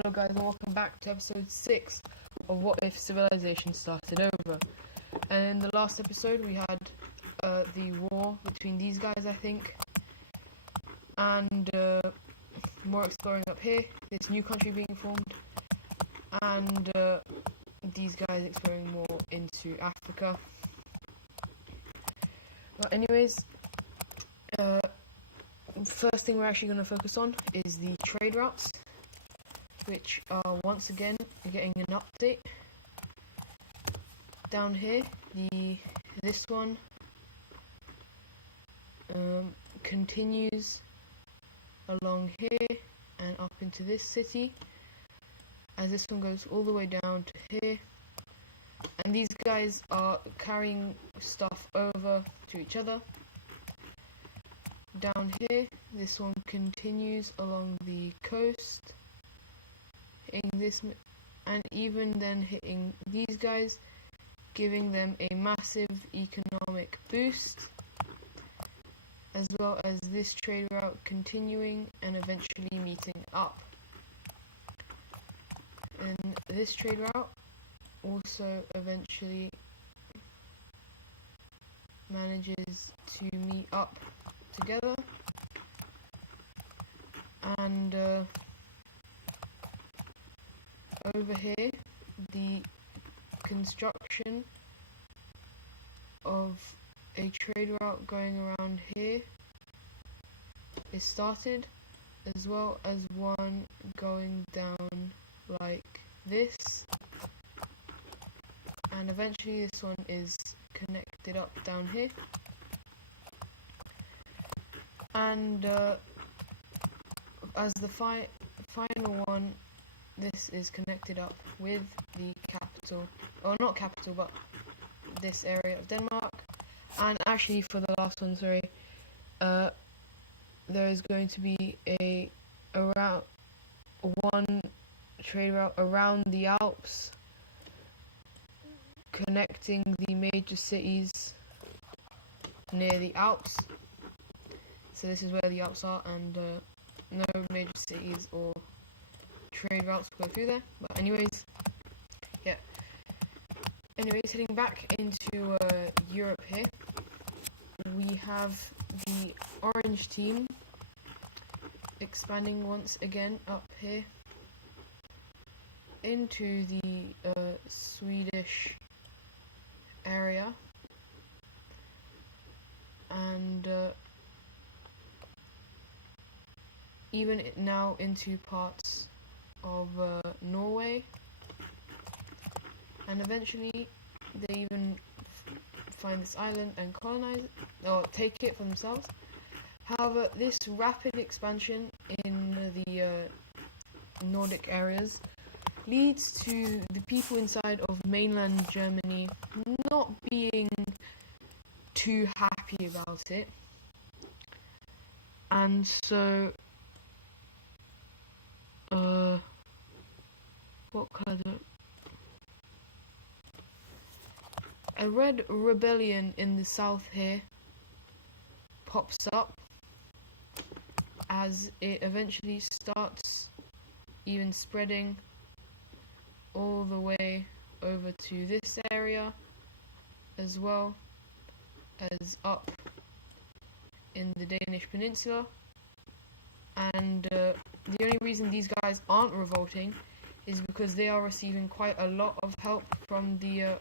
Hello guys and welcome back to episode 6 of What If Civilization Started Over. And in the last episode we had the war between these guys, I think, and more exploring up here, this new country being formed, and these guys exploring more into Africa. But anyways, first thing we're actually going to focus on is the trade routes, which are once again getting an update. Down here, this one continues along here and up into this city, as this one goes all the way down to here. And these guys are carrying stuff over to each other. Down here, this one continues along the coast, hitting this, and even then hitting these guys, giving them a massive economic boost, as well as this trade route continuing and eventually meeting up. And this trade route also eventually manages to meet up together, and over here the construction of a trade route going around here is started, as well as one going down like this, and eventually this one is connected up down here. And as the final one, this is connected up with the capital, or not capital, but this area of Denmark. And actually for the last one, sorry, there is going to be one trade route around the Alps, connecting the major cities near the Alps. So this is where the Alps are, and no major cities or trade routes will go through there. But anyways, yeah. Anyways, heading back into Europe here, we have the orange team expanding once again up here into the Swedish area, and even now into parts of Norway, and eventually they even find this island and colonize it, or take it for themselves. However, this rapid expansion in the Nordic areas leads to the people inside of mainland Germany not being too happy about it, and so what can I do? A red rebellion in the south here pops up, as it eventually starts even spreading all the way over to this area, as well as up in the Danish peninsula. And the only reason these guys aren't revolting is because they are receiving quite a lot of help from the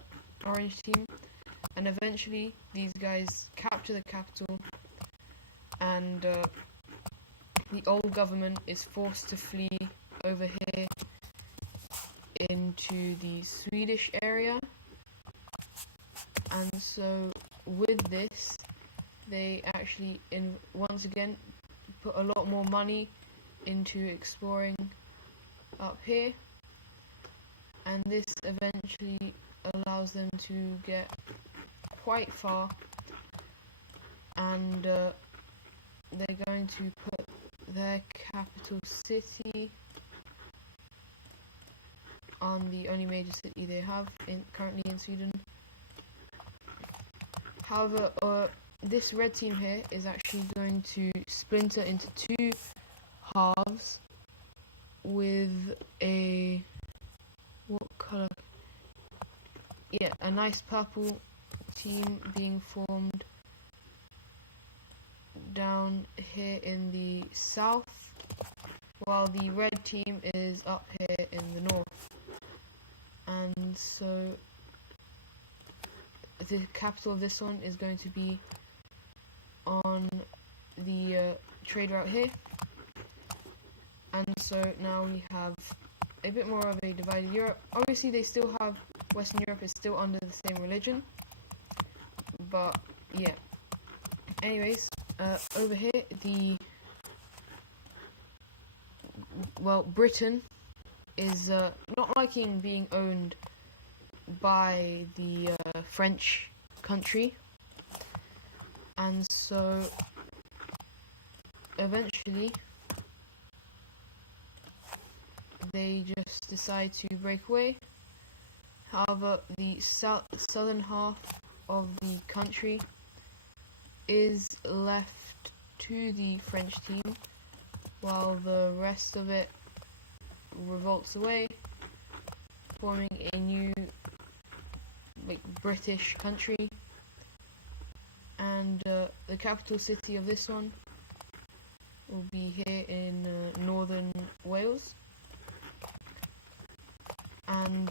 orange team, and eventually these guys capture the capital, and the old government is forced to flee over here into the Swedish area. And so with this, they actually once again put a lot more money into exploring up here, and this eventually allows them to get quite far, and they're going to put their capital city on the only major city they have currently in Sweden. However, this red team here is actually going to splinter into two halves, with a, what color? Yeah, a nice purple team being formed down here in the south, while the red team is up here in the north. And so the capital of this one is going to be on the trade route here. And so now we have a bit more of a divided Europe. Obviously they still have, Western Europe is still under the same religion, but yeah. Anyways, over here, Britain is not liking being owned by the French country, and so eventually they just decide to break away. However, the southern half of the country is left to the French team, while the rest of it revolts away, forming a new British country. And the capital city of this one will be here in northern Wales. And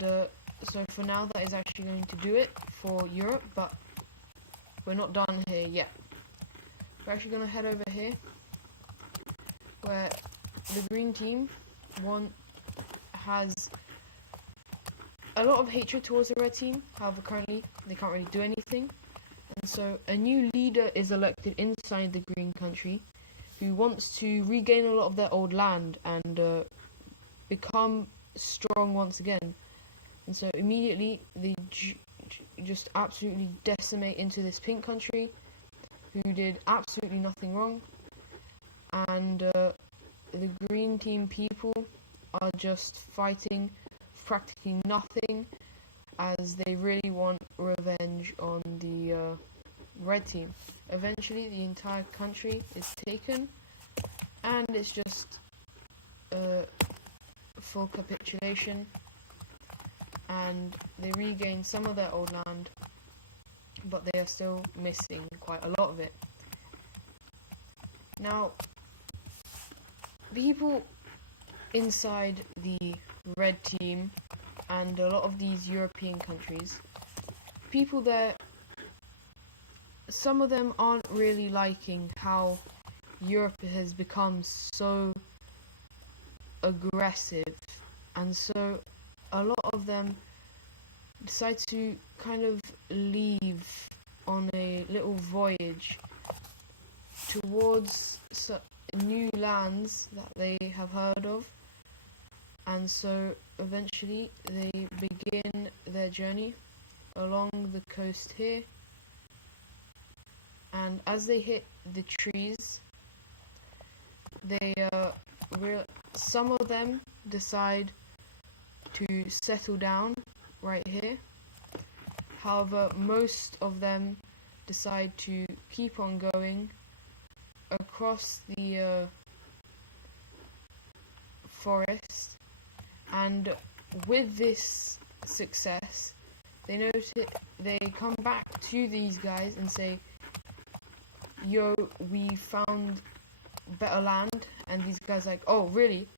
so for now that is actually going to do it for Europe, but we're not done here yet. We're actually going to head over here, where the green team has a lot of hatred towards the red team. However, currently they can't really do anything, and so a new leader is elected inside the green country, who wants to regain a lot of their old land and become strong once again. And so immediately they just absolutely decimate into this pink country, who did absolutely nothing wrong. And the green team people are just fighting practically nothing, as they really want revenge on the red team. Eventually the entire country is taken, and it's just full capitulation, and they regain some of their old land, but they are still missing quite a lot of it. Now, people inside the red team and a lot of these European countries, people there, some of them aren't really liking how Europe has become so aggressive, and so a lot of them decide to kind of leave on a little voyage towards new lands that they have heard of. And so eventually they begin their journey along the coast here, and as they hit the trees, they some of them decide to settle down right here. However, most of them decide to keep on going across the forest, and with this success, they come back to these guys and say, yo, we found better land. And these guys are like, oh really?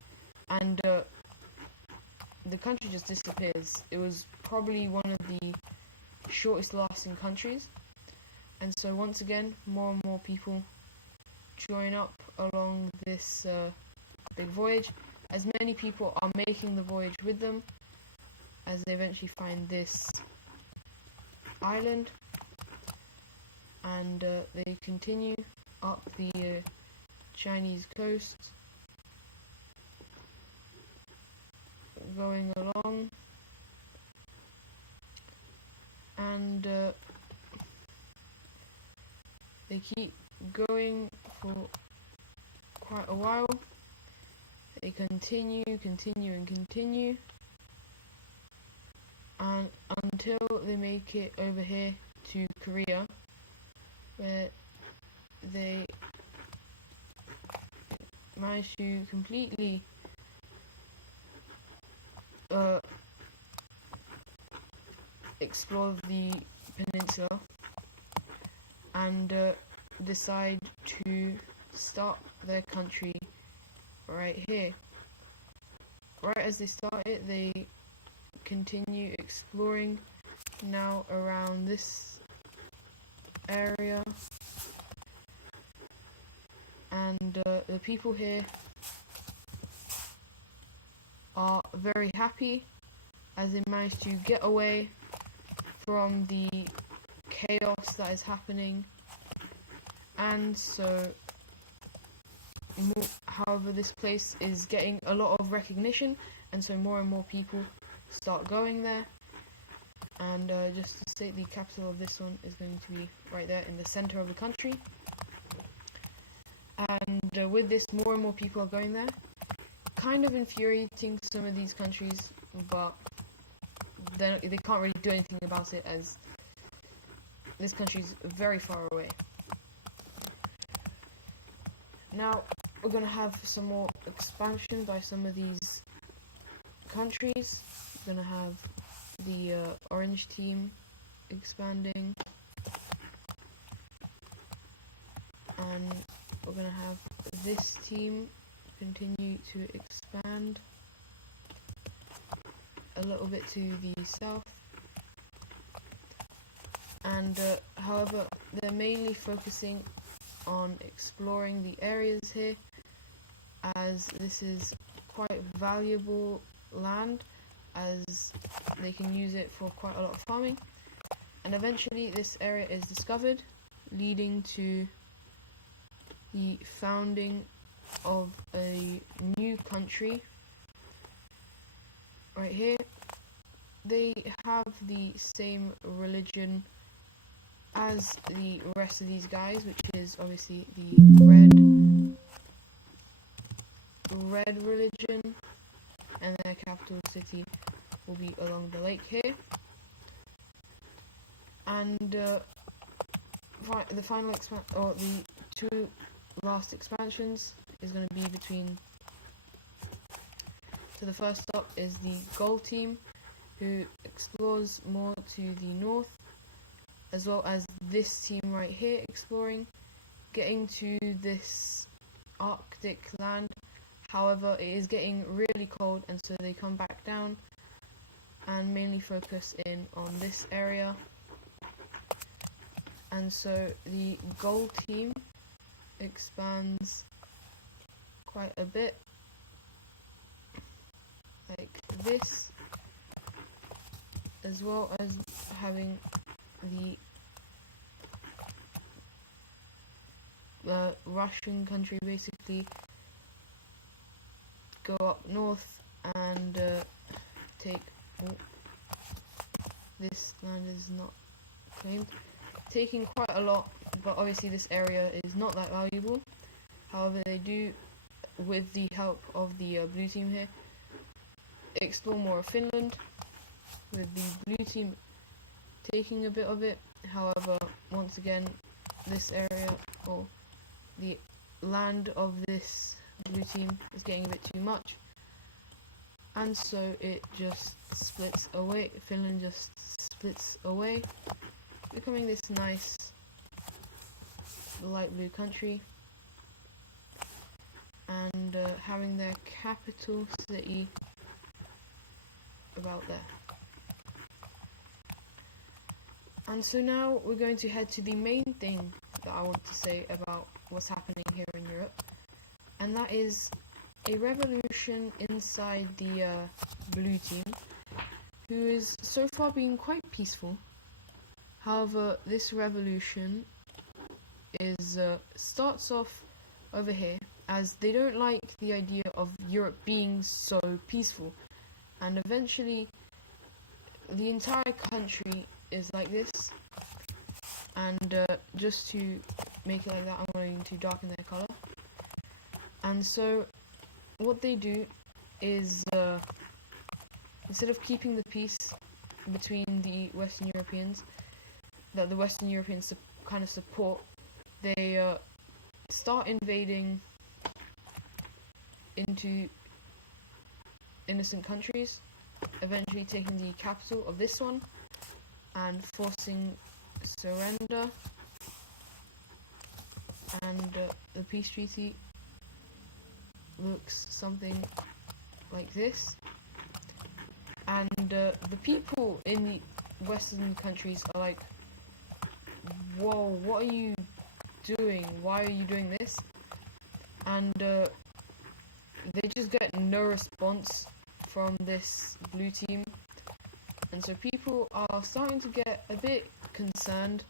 And the country just disappears. It was probably one of the shortest lasting countries. And so once again, more and more people join up along this big voyage, as many people are making the voyage with them, as they eventually find this island, and they continue up the Chinese coast, going along, and they keep going for quite a while. They continue, and until they make it over here to Korea, where they manage to completely uh, explore the peninsula and decide to start their country right here. Right as they start it, they continue exploring now around this area, and the people here are very happy as they managed to get away from the chaos that is happening. And so, however, this place is getting a lot of recognition, and so more and more people start going there. And just to state, the capital of this one is going to be right there in the center of the country. And with this, more and more people are going there. Kind of infuriating some of these countries, but they can't really do anything about it as this country is very far away. Now we're going to have some more expansion by some of these countries. We're going to have the orange team expanding, and we're going to have this team continue to expand a little bit to the south. And however, they're mainly focusing on exploring the areas here, as this is quite valuable land, as they can use it for quite a lot of farming. And eventually this area is discovered, leading to the founding of a new country right here. They have the same religion as the rest of these guys, which is obviously the red religion, and their capital city will be along the lake here. And the final the two last expansions is going to be between. So the first stop is the gold team, who explores more to the north, as well as this team right here exploring, getting to this Arctic land. However, it is getting really cold, and so they come back down and mainly focus in on this area. And so the gold team expands quite a bit, like this, as well as having the Russian country basically go up north and take. This land is not claimed, taking quite a lot, but obviously this area is not that valuable. However, they do, with the help of the blue team here, explore more of Finland, with the blue team taking a bit of it. However, once again, this area, or the land of this blue team, is getting a bit too much, and so it just splits away. Finland just splits away, becoming this nice light blue country, and having their capital city about there. And so now we're going to head to the main thing that I want to say about what's happening here in Europe, and that is a revolution inside the blue team, who is so far being quite peaceful. However, this revolution is starts off over here, as they don't like the idea of Europe being so peaceful, and eventually the entire country is like this. And just to make it like that, I'm going to darken their color. And so what they do is, instead of keeping the peace between the Western Europeans, that the Western Europeans kind of support, they start invading into innocent countries. eventually taking the capital of this one and forcing surrender, and the peace treaty looks something like this. And the people in the Western countries are like, whoa, what are you doing? Why are you doing this? And they just get no response from this blue team, and so people are starting to get a bit concerned,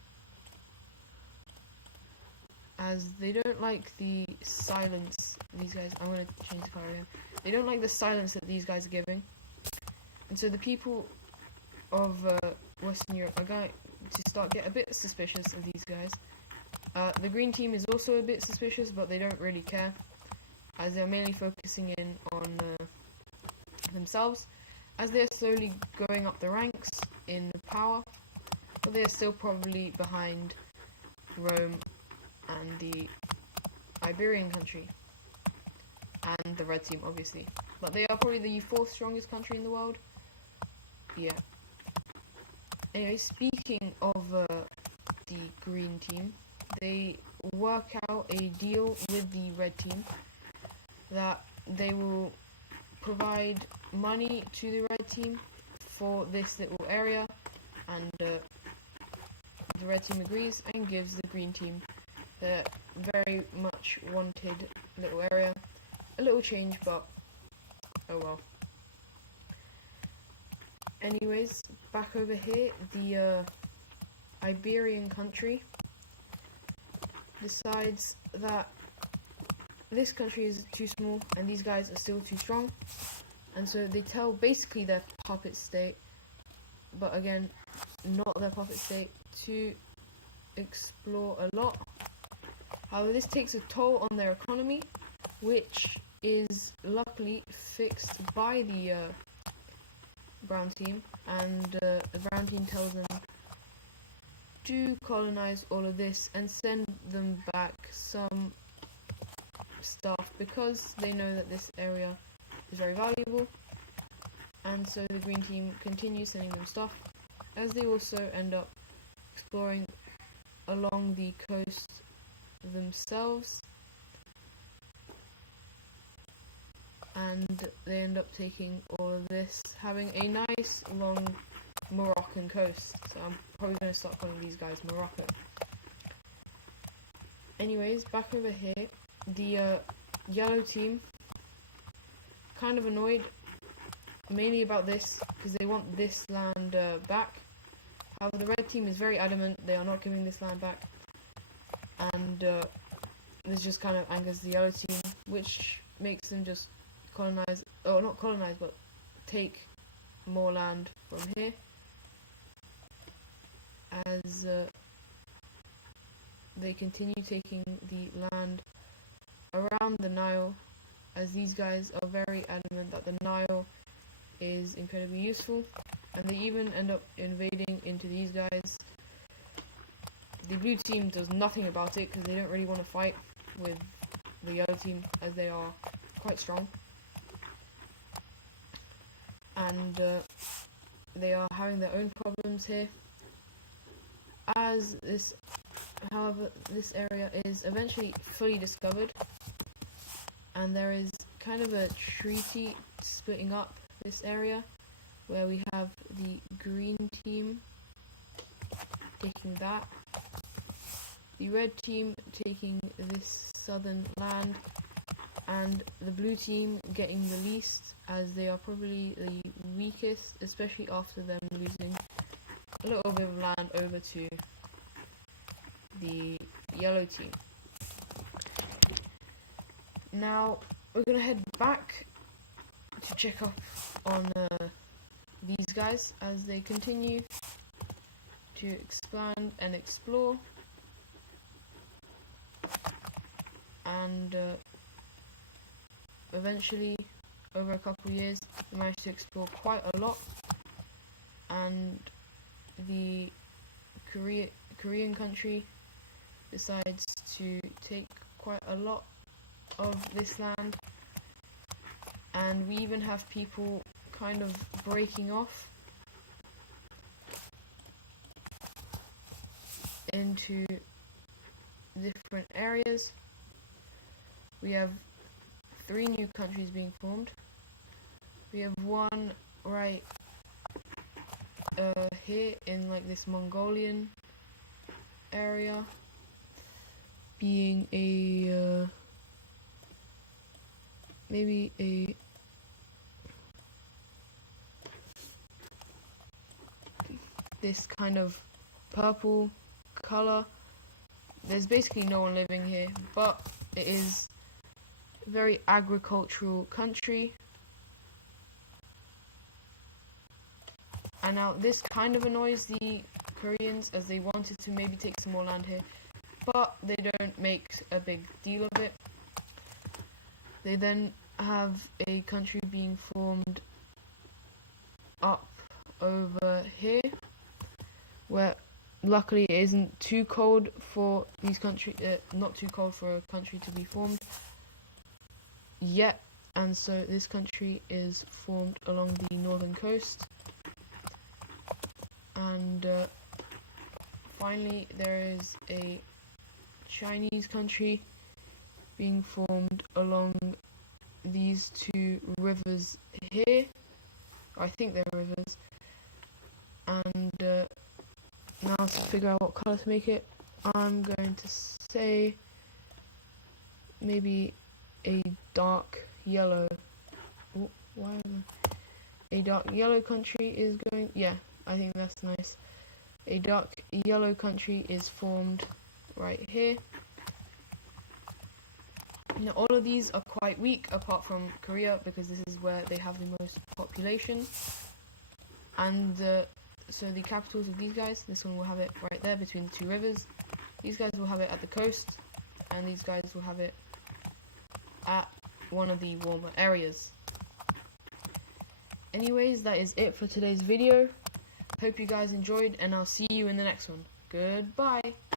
as they don't like the silence these guys. I'm going to change the color again. They don't like the silence that these guys are giving, and so the people of Western Europe are going to start get a bit suspicious of these guys. The green team is also a bit suspicious, but they don't really care, as they're mainly focusing in on themselves, as they're slowly going up the ranks in power, but they're still probably behind Rome and the Iberian country, and the red team obviously, but they are probably the 4th strongest country in the world. Yeah. Anyway, speaking of the green team, they work out a deal with the red team that they will provide money to the red team for this little area, and the red team agrees and gives the green team the very much wanted little area. A little change, but oh well. Anyways, back over here, the Iberian country decides that this country is too small and these guys are still too strong, and so they tell basically their puppet state, but again not their puppet state, to explore a lot. However, this takes a toll on their economy, which is luckily fixed by the brown team, and the brown team tells them to colonize all of this and send them back some stuff, because they know that this area is very valuable. And so the green team continues sending them stuff, as they also end up exploring along the coast themselves, and they end up taking all of this, having a nice long Moroccan coast. So I'm probably going to start calling these guys Morocco. Anyways, back over here, the yellow team kind of annoyed mainly about this, because they want this land back. However, the red team is very adamant they are not giving this land back, and this just kind of angers the yellow team, which makes them just colonize, or not colonize, but take more land from here, as they continue taking the land around the Nile, as these guys are very adamant that the Nile is incredibly useful, and they even end up invading into these guys. The blue team does nothing about it, because they don't really want to fight with the yellow team, as they are quite strong, and they are having their own problems here. As this, however, this area is eventually fully discovered, and there is kind of a treaty splitting up this area, where we have the green team taking that, the red team taking this southern land, and the blue team getting the least, as they are probably the weakest, especially after them losing a little bit of land over to the yellow team. Now we're gonna head back to check up on these guys as they continue to expand and explore, and eventually, over a couple of years, they managed to explore quite a lot, and the Korean country decides to take quite a lot of this land, and we even have people kind of breaking off into different areas. We have 3 new countries being formed. We have one right here in like this Mongolian area, being a maybe a this kind of purple color. There's basically no one living here, but it is a very agricultural country. And now this kind of annoys the Koreans, as they wanted to maybe take some more land here, but they don't make a big deal of it. They then have a country being formed up over here, where luckily it isn't too cold for these not too cold for a country to be formed yet, and so this country is formed along the northern coast. And finally there is a Chinese country being formed along these 2 rivers here. I think they're rivers. And now to figure out what colour to make it, I'm going to say maybe a dark yellow. Oh, why am I? A dark yellow country is going. Yeah, I think that's nice. A dark yellow country is formed right here. Now all of these are quite weak apart from Korea, because this is where they have the most population. And so the capitals of these guys, this one will have it right there between the 2 rivers. These guys will have it at the coast, and these guys will have it at one of the warmer areas. Anyways, that is it for today's video. Hope you guys enjoyed, and I'll see you in the next one. Goodbye.